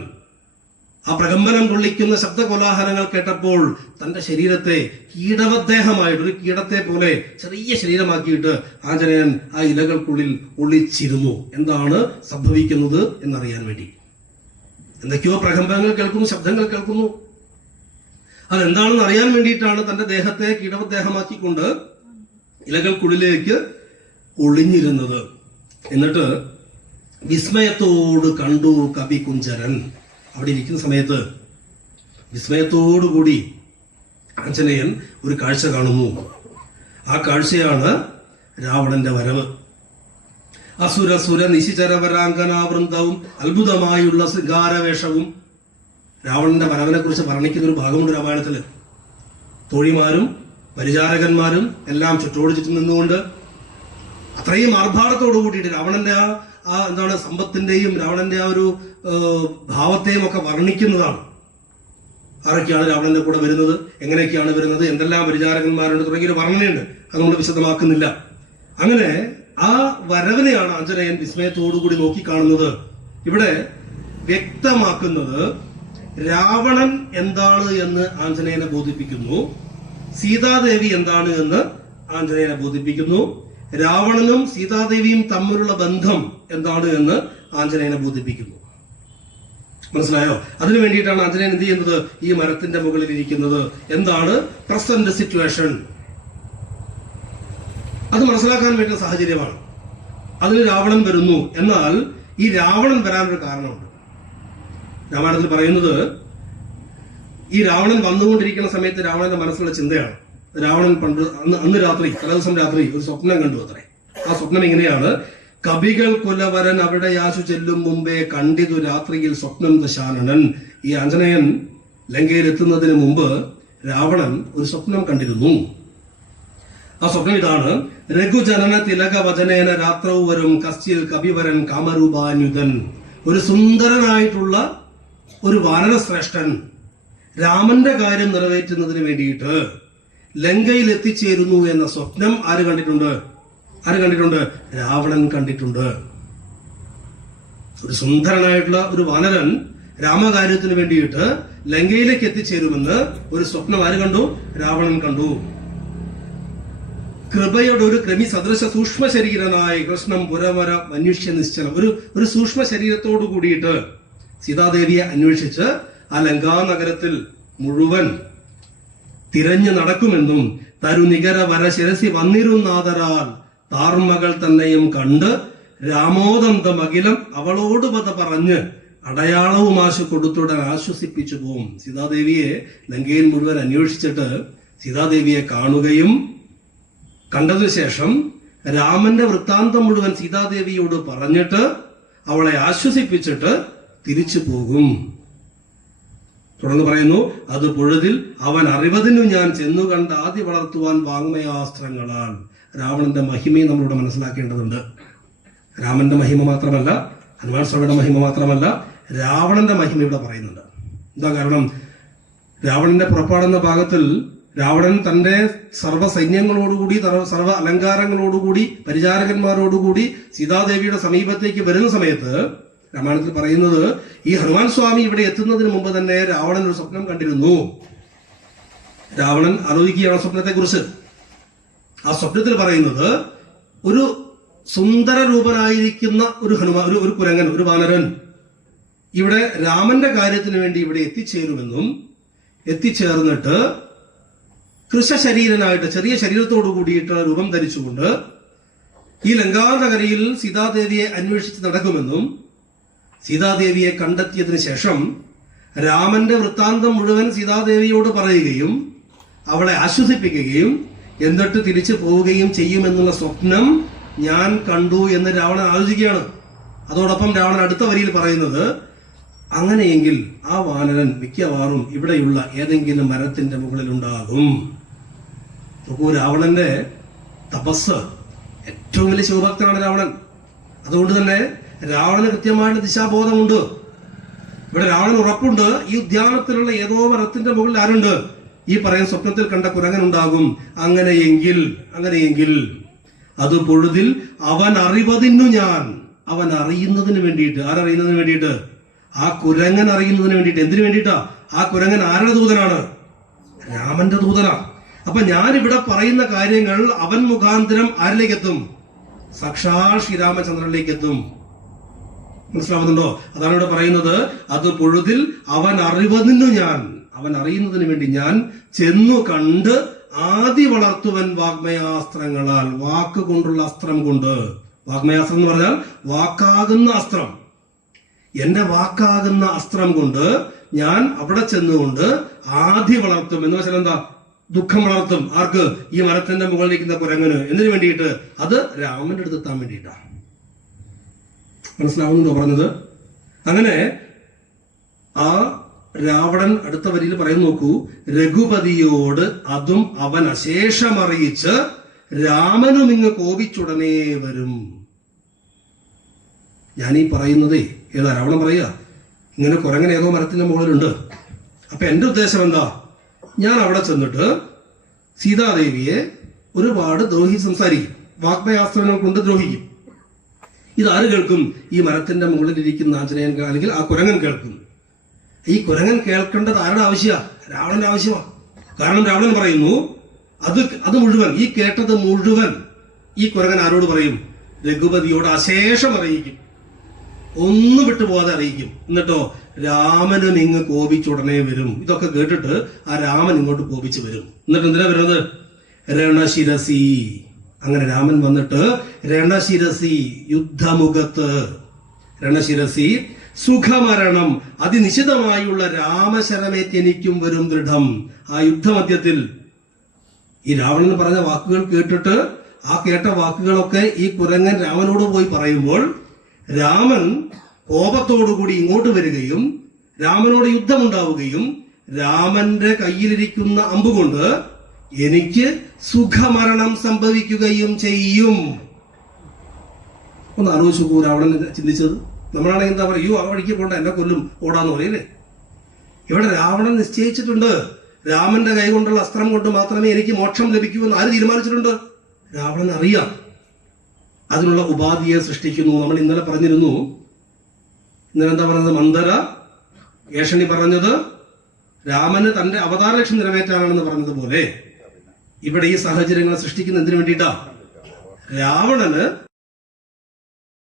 ആ പ്രകമ്പനം കൊള്ളിക്കുന്ന ശബ്ദകോലാഹലങ്ങൾ കേട്ടപ്പോൾ തന്റെ ശരീരത്തെ കീടവദ്ദേഹമായിട്ട്, ഒരു കീടത്തെ പോലെ ചെറിയ ശരീരമാക്കിയിട്ട് ആഞ്ജനേയൻ ആ ഇലകൾക്കുള്ളിൽ ഒളിച്ചിരുന്നു. എന്താണ് സംഭവിക്കുന്നത് എന്നറിയാൻ വേണ്ടി. എന്തൊക്കെയോ പ്രകമ്പനങ്ങൾ കേൾക്കുന്നു, ശബ്ദങ്ങൾ കേൾക്കുന്നു. അതെന്താണെന്ന് അറിയാൻ വേണ്ടിയിട്ടാണ് തന്റെ ദേഹത്തെ കീടവദ്ദേഹമാക്കിക്കൊണ്ട് ഇലകൾക്കുള്ളിലേക്ക് ഒളിഞ്ഞിരുന്നത്. എന്നിട്ട് വിസ്മയത്തോട് കണ്ടു കവി കുഞ്ചരൻ. അവിടെ ഇരിക്കുന്ന സമയത്ത് വിസ്മയത്തോടുകൂടി ആഞ്ജനേയൻ ഒരു കാഴ്ച കാണുന്നു. ആ കാഴ്ചയാണ് രാവണന്റെ വരവ്. അസുര നിശിചരവരാങ്കനാവൃന്ദവും അത്ഭുതമായുള്ള ശൃംഗാരവേഷവും. രാവണന്റെ വരവിനെ കുറിച്ച് വർണ്ണിക്കുന്ന ഒരു ഭാഗമുണ്ട് രാമായണത്തില്. തോഴിമാരും പരിചാരകന്മാരും എല്ലാം ചുറ്റോട് ചുറ്റും നിന്നുകൊണ്ട് അത്രയും ആർഭാടത്തോടു കൂടിയിട്ട് രാവണന്റെ ആ സമ്പത്തിന്റെയും രാവണന്റെ ആ ഒരു ഭാവത്തെയും ഒക്കെ വർണ്ണിക്കുന്നതാണ്. ആരൊക്കെയാണ് രാവണന്റെ കൂടെ വരുന്നത്, എങ്ങനെയൊക്കെയാണ് വരുന്നത്, എന്തെല്ലാം പരിചാരകന്മാരുണ്ട് തുടങ്ങിയൊരു വർണ്ണനയുണ്ട്. അതുകൊണ്ട് വിശദമാക്കുന്നില്ല. അങ്ങനെ ആ വരവിനെയാണ് ആഞ്ജനേയൻ വിസ്മയത്തോടുകൂടി നോക്കിക്കാണുന്നത്. ഇവിടെ വ്യക്തമാക്കുന്നത് രാവണൻ എന്താണ് എന്ന് ആഞ്ജനേയനെ ബോധിപ്പിക്കുന്നു, സീതാദേവി എന്താണ് എന്ന് ആഞ്ജനേയനെ ബോധിപ്പിക്കുന്നു, രാവണനും സീതാദേവിയും തമ്മിലുള്ള ബന്ധം എന്താണ് എന്ന് ആഞ്ജനേയനെ ബോധിപ്പിക്കുന്നു. മനസ്സിലായോ? അതിനു വേണ്ടിയിട്ടാണ് ആഞ്ജനേയൻ എന്ത് ചെയ്യുന്നത്? ഈ മരത്തിന്റെ മുകളിൽ ഇരിക്കുന്നത്. എന്താണ് പ്രസന്റ് സിറ്റുവേഷൻ, അത് മനസ്സിലാക്കാൻ വേണ്ടിയ സാഹചര്യമാണ്. അതിന് രാവണൻ വരുന്നു. എന്നാൽ ഈ രാവണൻ വരാനൊരു കാരണമുണ്ട്. രാമായണത്തിൽ പറയുന്നത്, ഈ രാവണൻ വന്നുകൊണ്ടിരിക്കുന്ന സമയത്ത് രാവണന്റെ മനസ്സിലുള്ള ചിന്തയാണ്. രാവണൻ അന്ന് രാത്രി, തലേദിവസം രാത്രി ഒരു സ്വപ്നം കണ്ടു അത്രേ. ആ സ്വപ്നം ഇങ്ങനെയാണ്: കവികൾ കുലവരൻ അവിടെ യാശു ചെല്ലും മുമ്പേ കണ്ടിതു രാത്രിയിൽ സ്വപ്നം ദശാനനൻ. ഈ ആഞ്ജനേയൻ ലങ്കയിൽ എത്തുന്നതിന് മുമ്പ് രാവണൻ ഒരു സ്വപ്നം കണ്ടിരുന്നു. ആ സ്വപ്നം ഇതാണ്: രഘുജനന തിലക വചനേന രാത്രൗ വരും കശ്ചിൽ കവിവരൻ കാമരൂപാന്യുതൻ. ഒരു സുന്ദരനായിട്ടുള്ള ഒരു വാനരശ്രേഷ്ഠൻ രാമന്റെ കാര്യം നിറവേറ്റുന്നതിന് വേണ്ടിയിട്ട് ലങ്കയിൽ എത്തിച്ചേരുന്നു എന്ന സ്വപ്നം ആര് കണ്ടിട്ടുണ്ട്? രാവണൻ കണ്ടിട്ടുണ്ട്. ഒരു സുന്ദരനായിട്ടുള്ള ഒരു വാനരൻ രാമകാര്യത്തിന് വേണ്ടിയിട്ട് ലങ്കയിലേക്ക് എത്തിച്ചേരുമെന്ന് ഒരു സ്വപ്നം ആര് കണ്ടു? രാവണൻ കണ്ടു. കൃപയുടെ ഒരു ക്രമി സദൃശ സൂക്ഷ്മ ശരീരനായി കൃഷ്ണൻ പുരവര മനുഷ്യ നിശ്ചലം, ഒരു സൂക്ഷ്മ ശരീരത്തോടു കൂടിയിട്ട് സീതാദേവിയെ അന്വേഷിച്ച് ആ ലങ്കാനഗരത്തിൽ മുഴുവൻ തിരഞ്ഞു നടക്കുമെന്നും തരുനികര വര ശിരസി വന്നിരുന്നാദരാൽ താർമകൾ തന്നെയും കണ്ട് രാമോദന്തമഖിലം അവളോട് പത പറഞ്ഞ് അടയാളവും ആശു കൊടുത്തുടൻ ആശ്വസിപ്പിച്ചു പോവും. സീതാദേവിയെ ലങ്കയിൽ മുഴുവൻ അന്വേഷിച്ചിട്ട് സീതാദേവിയെ കാണുകയും കണ്ടതിനു ശേഷം രാമന്റെ വൃത്താന്തം മുഴുവൻ സീതാദേവിയോട് പറഞ്ഞിട്ട് അവളെ ആശ്വസിപ്പിച്ചിട്ട് തിരിച്ചു പോകും. തുടർന്ന് പറയുന്നു, അത് പൊഴുതിൽ അവൻ അറിവതിനു ഞാൻ ചെന്നു കണ്ട് ആദ്യ വളർത്തുവാൻ വാങ്മയാസ്ത്രങ്ങളാൽ. രാവണന്റെ മഹിമയും നമ്മളിവിടെ മനസ്സിലാക്കേണ്ടതുണ്ട്. രാമന്റെ മഹിമ മാത്രമല്ല, ഹനുമാൻ സ്വാമിയുടെ മഹിമ മാത്രമല്ല, രാവണന്റെ മഹിമ ഇവിടെ പറയുന്നുണ്ട്. എന്താ കാരണം? രാവണന്റെ പുറപ്പാടെന്ന ഭാഗത്തിൽ രാവണൻ തന്റെ സർവ്വ സൈന്യങ്ങളോടുകൂടി സർവ്വ അലങ്കാരങ്ങളോടുകൂടി പരിചാരകന്മാരോടുകൂടി സീതാദേവിയുടെ സമീപത്തേക്ക് വരുന്ന സമയത്ത് രാമായണത്തിൽ പറയുന്നത്, ഈ ഹനുമാൻ സ്വാമി ഇവിടെ എത്തുന്നതിന് മുമ്പ് തന്നെ രാവണൻ ഒരു സ്വപ്നം കണ്ടിരുന്നു. രാവണൻ ആലോചിക്കുകയാണ് സ്വപ്നത്തെ കുറിച്ച്. ആ സ്വപ്നത്തിൽ പറയുന്നത്, ഒരു സുന്ദര രൂപനായിരിക്കുന്ന ഒരു ഹനുമാൻ, ഒരു കുരങ്ങൻ, ഒരു വാനരൻ ഇവിടെ രാമന്റെ കാര്യത്തിന് വേണ്ടി ഇവിടെ എത്തിച്ചേരുമെന്നും എത്തിച്ചേർന്നിട്ട് കൃശശരീരനായിട്ട് ചെറിയ ശരീരത്തോടു കൂടിയിട്ട് രൂപം ധരിച്ചുകൊണ്ട് ഈ ലങ്കാനഗരിയിൽ സീതാദേവിയെ അന്വേഷിച്ച് നടക്കുമെന്നും സീതാദേവിയെ കണ്ടെത്തിയതിനു ശേഷം രാമന്റെ വൃത്താന്തം മുഴുവൻ സീതാദേവിയോട് പറയുകയും അവളെ ആശ്വസിപ്പിക്കുകയും എന്നിട്ട് തിരിച്ചു പോവുകയും ചെയ്യുമെന്നുള്ള സ്വപ്നം ഞാൻ കണ്ടു എന്ന് രാവണൻ ആലോചിക്കുകയാണ്. അതോടൊപ്പം രാവണൻ അടുത്ത വരിയിൽ പറയുന്നത്, അങ്ങനെയെങ്കിൽ ആ വാനരൻ മിക്കവാറും ഇവിടെയുള്ള ഏതെങ്കിലും മരത്തിന്റെ മുകളിൽ ഉണ്ടാകും. നോക്കൂ, രാവണന്റെ തപസ്, ഏറ്റവും വലിയ ശിവഭക്തനാണ് രാവണൻ. അതുകൊണ്ട് തന്നെ രാവണന് കൃത്യമായിട്ട് ദിശാബോധമുണ്ട്. ഇവിടെ രാവണൻ ഉറപ്പുണ്ട്, ഈ ഉദ്യാനത്തിലുള്ള ഏതോ മരത്തിന്റെ മുകളിൽ ആരുണ്ട്? ഈ പറയുന്ന സ്വപ്നത്തിൽ കണ്ട കുരങ്ങൻ ഉണ്ടാകും. അങ്ങനെയെങ്കിൽ അത് പൊഴുതിൽ അവൻ അറിവതിന്നു ഞാൻ, അവൻ അറിയുന്നതിന് വേണ്ടിയിട്ട്. ആരറിയുന്നതിന് വേണ്ടിയിട്ട്? ആ കുരങ്ങൻ അറിയുന്നതിന് വേണ്ടിയിട്ട്. എന്തിനു വേണ്ടിയിട്ടാ? ആ കുരങ്ങൻ ആരുടെ ദൂതനാണ്? രാമന്റെ ദൂതനാ. അപ്പൊ ഞാനിവിടെ പറയുന്ന കാര്യങ്ങൾ അവൻ മുഖാന്തരം ആരിലേക്ക് എത്തും? സാക്ഷാൽ ശ്രീരാമചന്ദ്രനിലേക്ക് എത്തും. മനസ്സിലാവുന്നുണ്ടോ? അതാണ് ഇവിടെ പറയുന്നത്, അത് പൊഴുതിൽ അവൻ അറിവതിന്നു ഞാൻ, അവൻ അറിയുന്നതിന് വേണ്ടി ഞാൻ ചെന്നു കണ്ട് ആദി വളർത്തുവൻ വാഗ്മയാസ്ത്രങ്ങളാൽ. വാക്ക് കൊണ്ടുള്ള അസ്ത്രം കൊണ്ട്. വാഗ്മയാസ്ത്രം എന്ന് പറഞ്ഞാൽ വാക്കാകുന്ന അസ്ത്രം. എന്റെ വാക്കാകുന്ന അസ്ത്രം കൊണ്ട് ഞാൻ അവിടെ ചെന്നുകൊണ്ട് ആദി വളർത്തും. എന്ന് വെച്ചാൽ എന്താ? ദുഃഖം വളർത്തും. ആർക്ക്? ഈ മരത്തിന്റെ മുകളിലിരിക്കുന്ന കുരങ്ങന്. എന്തിനു വേണ്ടിയിട്ട്? അത് രാമന്റെ അടുത്ത് എത്താൻ വേണ്ടിയിട്ടാണ്. മനസ്സിലാവുന്നുണ്ടോ പറഞ്ഞത്? അങ്ങനെ ആ രാവണൻ അടുത്ത വരിയിൽ പറയുന്നു, നോക്കൂ, രഘുപതിയോട് അതും അവൻ അശേഷമറിയിച്ച് രാമനും ഇങ്ങ് കോപിച്ചുടനെ വരും. ഞാനീ പറയുന്നതേ ഏതാ? രാവണൻ പറയുക, ഇങ്ങനെ കുരങ്ങൻ ഏതോ മരത്തിന്റെ മുകളിലുണ്ട്. അപ്പൊ എന്റെ ഉദ്ദേശം എന്താ? ഞാൻ അവിടെ ചെന്നിട്ട് സീതാദേവിയെ ഒരുപാട് സംസാരിക്കും, വാഗ്മയാസ്ത്രങ്ങൾ കൊണ്ട് ദ്രോഹിക്കും. ഇതാര് കേൾക്കും? ഈ മരത്തിന്റെ മുകളിലിരിക്കുന്ന ആഞ്ജനേയൻ, അല്ലെങ്കിൽ ആ കുരങ്ങൻ കേൾക്കും. ഈ കുരങ്ങൻ കേൾക്കേണ്ടത് ആരുടെ ആവശ്യമാണ്? രാവണന്റെ ആവശ്യമാണ്. കാരണം രാവണൻ പറയുന്നു, അത് മുഴുവൻ, ഈ കേട്ടത് മുഴുവൻ ഈ കുരങ്ങൻ ആരോട് പറയും? രഘുപതിയോട് അശേഷം അറിയിക്കും, ഒന്നും വിട്ടുപോകാതെ അറിയിക്കും. എന്നിട്ടോ രാമനും ഇങ്ങ് കോപിച്ചുടനെ വരും. ഇതൊക്കെ കേട്ടിട്ട് ആ രാമൻ ഇങ്ങോട്ട് കോപിച്ച് വരും. എന്നിട്ട് എന്തിനാ വരുന്നത്? രണശിരസി. അങ്ങനെ രാമൻ വന്നിട്ട് രണശിരസി, യുദ്ധമുഖത്ത്, രണശിരസി സുഖമരണം അതിനിശ്ചിതമായുള്ള രാമശരമേറ്റ് എനിക്കും വരും ദൃഢം. ആ യുദ്ധമധ്യത്തിൽ ഈ രാവണൻ പറഞ്ഞ വാക്കുകൾ കേട്ടിട്ട് ആ കേട്ട വാക്കുകളൊക്കെ ഈ കുരങ്ങൻ രാമനോട് പോയി പറയുമ്പോൾ രാമൻ കോപത്തോടുകൂടി ഇങ്ങോട്ട് വരികയും രാമനോട് യുദ്ധമുണ്ടാവുകയും രാമന്റെ കയ്യിലിരിക്കുന്ന അമ്പുകൊണ്ട് എനിക്ക് സുഖമരണം സംഭവിക്കുകയും ചെയ്യും. ഒന്ന് ആലോചിച്ച് നോക്കൂ, രാവണൻ ചിന്തിച്ചത്. നമ്മളാണെങ്കിൽ എന്താ പറയുക? ആ വഴിക്ക് പോണ്ട, എന്നെ കൊല്ലും, ഓടാന്ന് പറയല്ലേ? ഇവിടെ രാവണൻ നിശ്ചയിച്ചിട്ടുണ്ട്, രാമന്റെ കൈ കൊണ്ടുള്ള അസ്ത്രം കൊണ്ട് മാത്രമേ എനിക്ക് മോക്ഷം ലഭിക്കൂ എന്ന് ആര് തീരുമാനിച്ചിട്ടുണ്ട്? രാവണൻ അറിയാം. അതിനുള്ള ഉപാധിയെ സൃഷ്ടിക്കുന്നു. നമ്മൾ ഇന്നലെ പറഞ്ഞിരുന്നു, ഇന്നലെ എന്താ പറയുന്നത്? മന്ദര ഏഷണി പറഞ്ഞത് രാമന് തന്റെ അവതാര ലക്ഷ്യം നിറവേറ്റാനാണെന്ന് പറഞ്ഞതുപോലെ ഇവിടെ ഈ സാഹചര്യങ്ങൾ സൃഷ്ടിക്കുന്ന എന്തിനു വേണ്ടിയിട്ടാ? രാവണന്